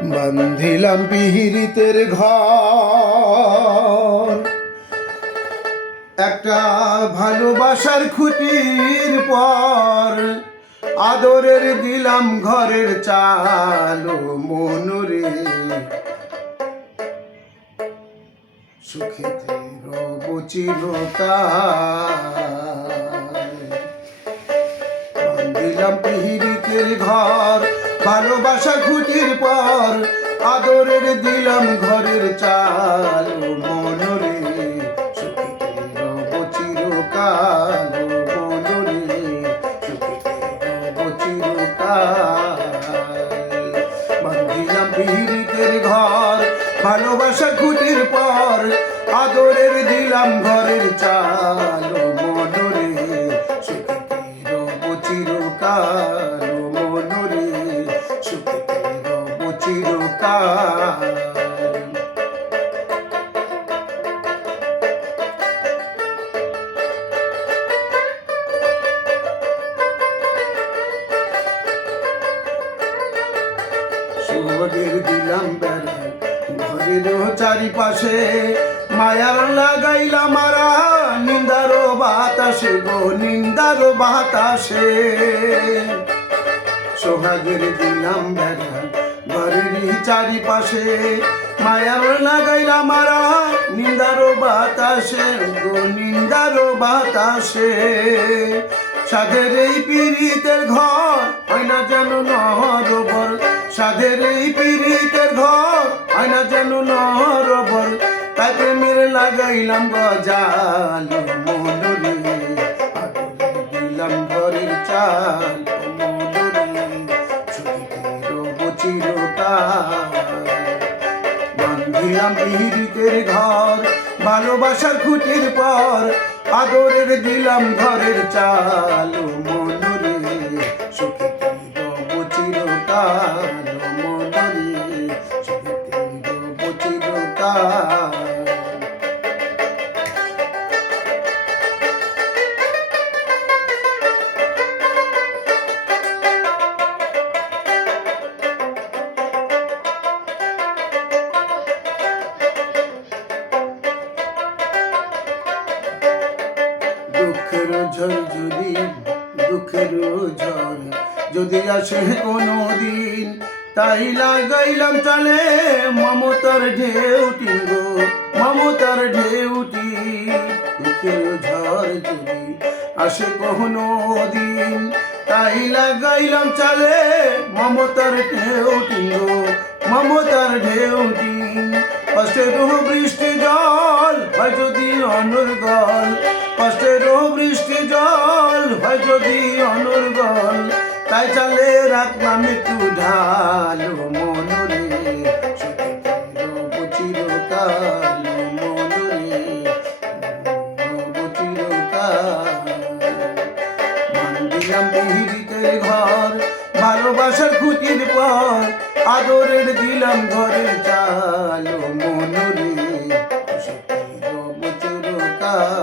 বান্ধিলাম পিহিরিতের ঘর, একটা ভালোবাসার খুঁটির পর আদরের দিলাম ঘরের চাল মনরে, সুখেতে রব চিরকাল। বান্ধিলাম পিহিরিতের ঘর, ভালোবাসা খুঁটির পর আদরের দিলাম ঘরের চাল মনরে, সুখেতে রব চিরকাল মনরে, সুখেতে রব চিরকাল। বান্ধিলাম পিহিরিতের ঘর, ভালোবাসা খুঁটির পর আদরের দিলাম ঘরের চাল মনরে, সুখেতে রব চিরকাল মনরে, সুখেতে রব চিরকাল। সোহাগের দিলাম বেড়া ঘরের চারিপাশে, মায়ার লাগাইলাম মারা নিন্দারো বাতাসে গো নিন্দারো বাতাসে। সোহাগের দিলাম বেড়া ঘরের চারিপাশে, মায়ার লাগাইলাম মারা নিন্দারো বাতাসে গো নিন্দারো বাতাসে। সাধের এই পীড়িতের ঘর হয় না যেন নহরবর, সাধের এই পীড়িতের ঘর হয় না যেন নহরবর, তাই প্রেমের লাগাইলাম গজাল মনরে, আদরের দিলাম ঘরের চাল মনরে, সুখেতে রব চিরকাল। বান্ধিলাম পিহিরিতের ঘর, ভালোবাসার খুঁটির পর আদরের দিলাম ঘরের চাল মনরে, সুখেতে রব চিরকাল মনরে, সুখেতে রব চিরকাল। দুঃখের ঝড় যদি দুঃখের ঝড় যদি আসে কোনো দিন, তাই লাগাইলাম চালে মমতার ঢেউটি গো মমতার ঢেউটি। দুঃখের ঝড় যদি আসে কোনো দিন, তাই লাগাইলাম চালে মমতার ঢেউটি গো মমতার ঢেউটি। কষ্টের বৃষ্টি জল হয় যদি অনর্গল, কষ্টের বৃষ্টি জল হয় যদি অনর্গল, তাই চালে রাখলাম একটু ঢাল মনরে, সুখেতে রব চিরকাল মনরে, রব চিরকাল। বান্ধিলাম পিহিরিতের ঘর, ভালোবাসার খুঁটির পর আদরের দিলাম ঘরের চাল মনরে, সুখেতে রব চিরকাল।